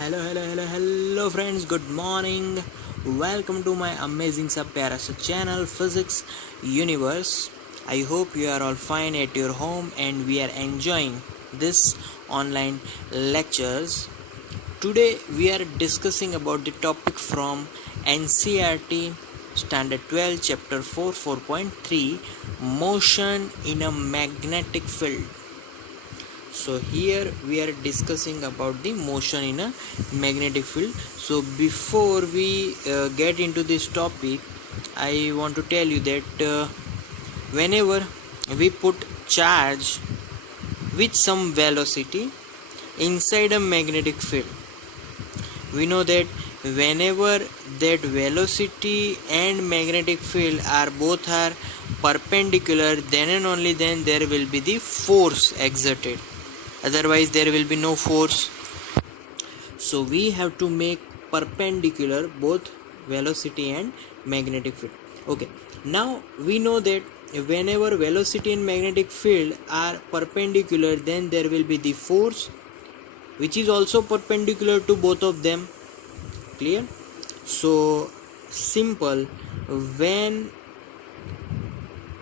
Hello friends, good morning. Welcome to my amazing sub pyara channel Physics Universe. I hope you are all fine at your home and we are enjoying this online lectures. Today we are discussing about the topic from NCERT Standard 12 Chapter 4 4.3 Motion in a Magnetic Field. So here we are discussing about the motion in a magnetic field. So before we get into this topic, I want to tell you that whenever we put charge with some velocity inside a magnetic field, we know that whenever that velocity and magnetic field are both are perpendicular, then and only then there will be the force exerted, otherwise there will be no force. So we have to make perpendicular both velocity and magnetic field. Okay, now we know that whenever velocity and magnetic field are perpendicular, then there will be the force which is also perpendicular to both of them. Clear? So simple. When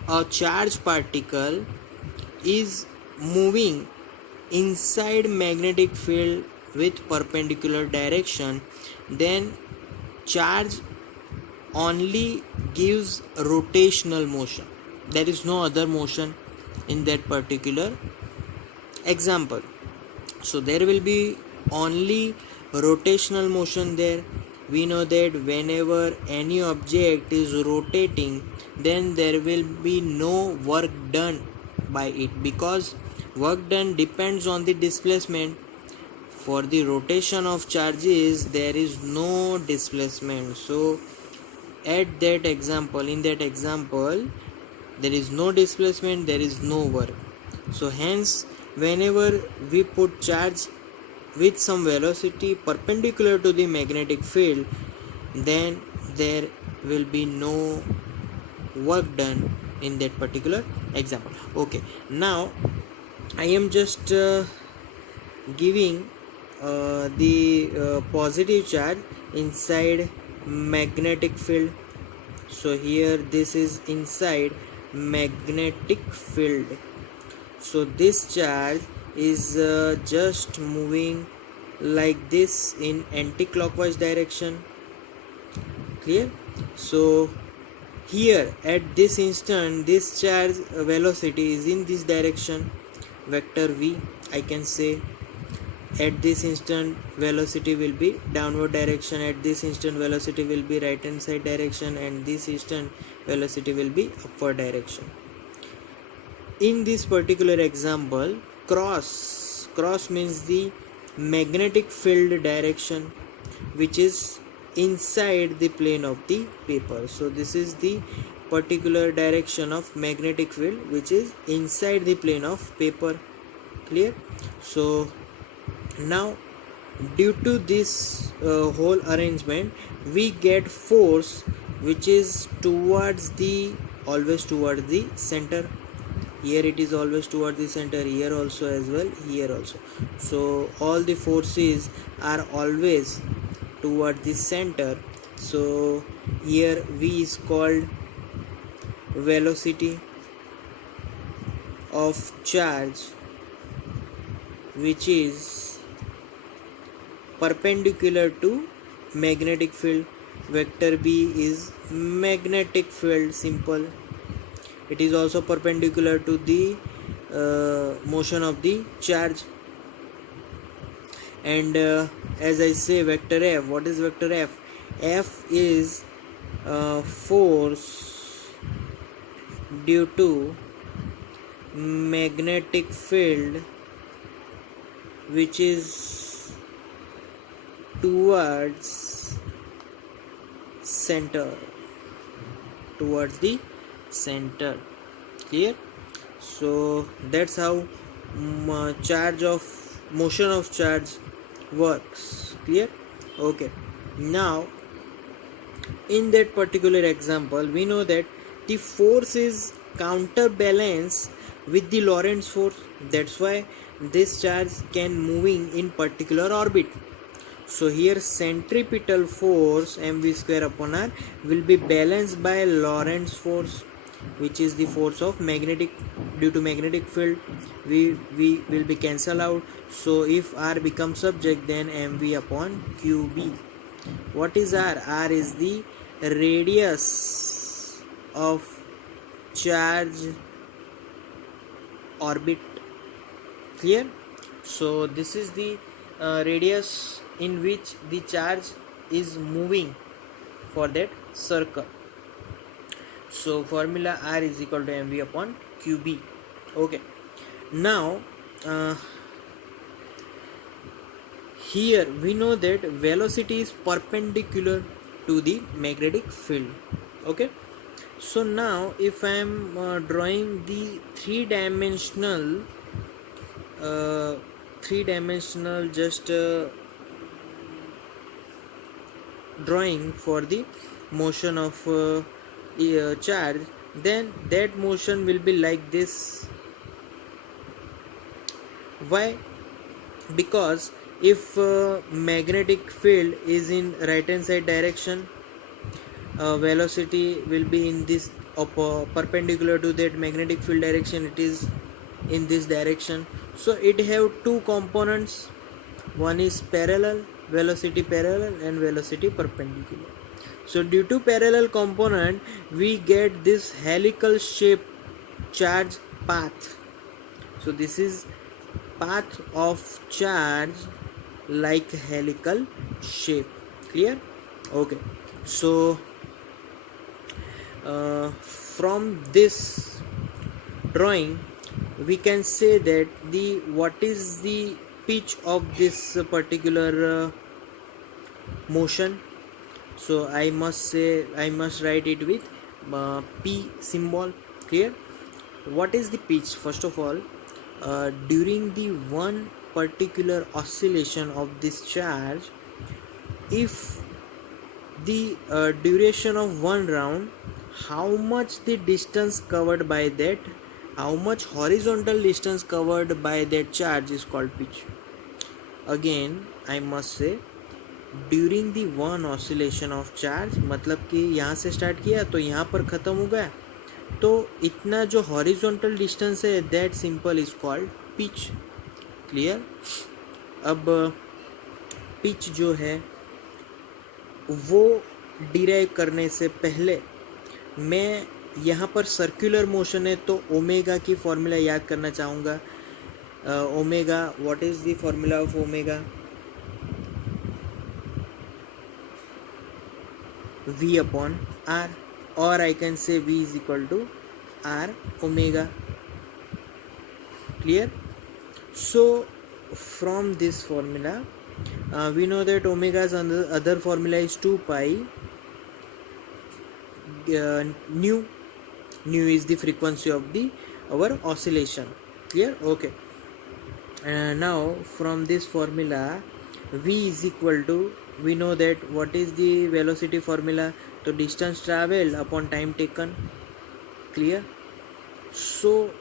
a charged particle is moving inside magnetic field with perpendicular direction, then charge only gives rotational motion. There is no other motion in that particular example. So there will be only rotational motion there. We know that whenever any object is rotating, then there will be no work done by it, because work done depends on the displacement. For the rotation of charges there is no displacement. So in that example there is no displacement, there is no work. So hence whenever we put charge with some velocity perpendicular to the magnetic field, then there will be no work done in that particular example. Okay, now I am just giving the positive charge inside magnetic field. So here this is inside magnetic field. So this charge is just moving like this in anti-clockwise direction. Clear? So here at this instant this charge velocity is in this direction, vector v, I can say. At this instant velocity will be downward direction, at this instant velocity will be right hand side direction, and this instant velocity will be upward direction. In this particular example, cross means the magnetic field direction which is inside the plane of the paper. So this is the particular direction of magnetic field which is inside the plane of paper. Clear? So now due to this whole arrangement we get force which is always towards the center. Here it is always towards the center, here also as well, here also. So all the forces are always towards the center. So here v is called velocity of charge which is perpendicular to magnetic field. Vector b is magnetic field, simple. It is also perpendicular to the motion of the charge. And as I say, vector f, what is vector f? F is force due to magnetic field which is towards the center. Clear? So that's how motion of charge works. Clear? Okay, now in that particular example we know that the force is counterbalance with the Lorentz force. That's why this charge can moving in particular orbit. So here centripetal force mv square upon r will be balanced by Lorentz force, which is the force of magnetic due to magnetic field. We will be cancel out. So if r becomes subject, then mv upon qb. What is r? R is the radius of charge orbit. Clear? So this is the radius in which the charge is moving for that circle. So formula r is equal to mv upon qb. Okay, now here we know that velocity is perpendicular to the magnetic field. Okay, so now if I am drawing the three-dimensional just drawing for the motion of charge, then that motion will be like this. Why? Because if magnetic field is in right hand side direction, velocity will be in this perpendicular to that magnetic field direction, it is in this direction. So it have two components, one is parallel, velocity parallel, and velocity perpendicular. So due to parallel component, we get this helical shape charge path. So this is path of charge like helical shape. Clear? Okay, so from this drawing we can say that the what is the pitch of this particular motion. So I must write it with p symbol. Clear? What is the pitch? First of all, during the one particular oscillation of this charge, if the duration of one round, how much the distance covered by that, how much horizontal distance covered by that charge is called pitch. Again I must say, during the one oscillation of charge, मतलब कि यहाँ से start किया तो यहाँ पर ख़त्म हो गया, तो इतना जो हॉरिजॉन्टल डिस्टेंस है that simple is called pitch. Clear? अब पिच जो है वो डिराइव करने से पहले मैं यहाँ पर सर्कुलर मोशन है तो ओमेगा की फॉर्मूला याद करना चाहूँगा. Omega, what is the formula of omega? V upon R, or I can say V is equal to R omega. Clear? So from this formula we know that omega's other formula is 2 pi nu. Nu is the frequency of the our oscillation. Clear? Okay. Now from this formula V is equal to, we know that what is the velocity formula, so distance traveled upon time taken. Clear? So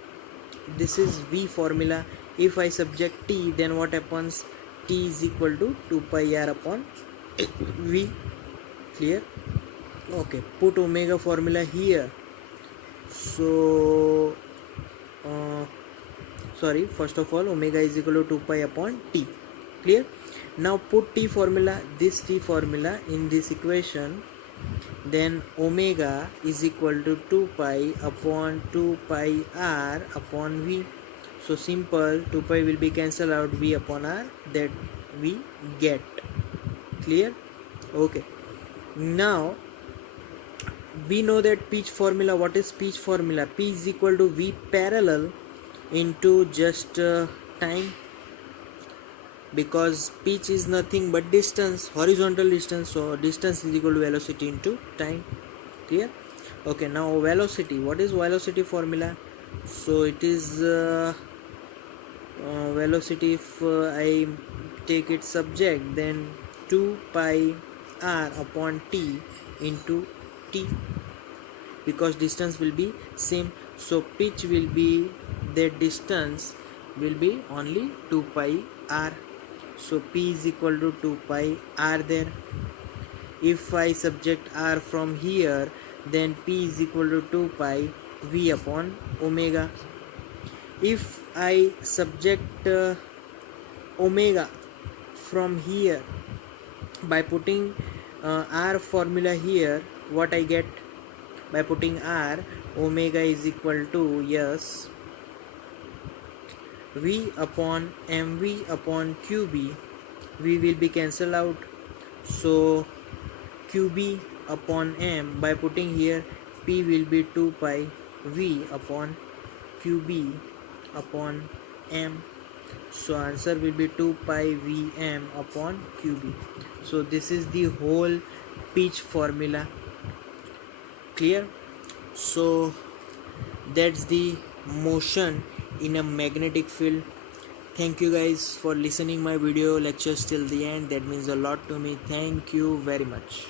this is V formula. If I subject t, then what happens? T is equal to 2 pi r upon V. Clear? Okay, put omega formula here. So sorry, first of all omega is equal to 2 pi upon t. Clear? Now put t formula, this t formula in this equation, then omega is equal to 2 pi upon 2 pi r upon v. So simple, 2 pi will be cancelled out, v upon r, that we get. Clear? Okay, now we know that pitch formula. What is pitch formula? P is equal to v parallel into just time, because pitch is nothing but distance, horizontal distance, so distance is equal to velocity into time. Clear? Okay, now velocity. What is velocity formula? So it is velocity, if I take its subject, then 2 pi r upon t into t, because distance will be same, so pitch will be, that distance will be only 2 pi r. so P is equal to 2 pi R there. If I subject R from here, then P is equal to 2 pi V upon omega. If I subject omega from here by putting R formula here, what I get by putting R, omega is equal to, yes, V upon mv upon qb. V will be cancelled out, so qb upon m, by putting here P will be 2 pi V upon qb upon m, so answer will be 2 pi Vm upon qb. So this is the whole pitch formula. Clear? So that's the motion in a magnetic field. Thank you guys for listening my video lectures till the end. That means a lot to me. Thank you very much.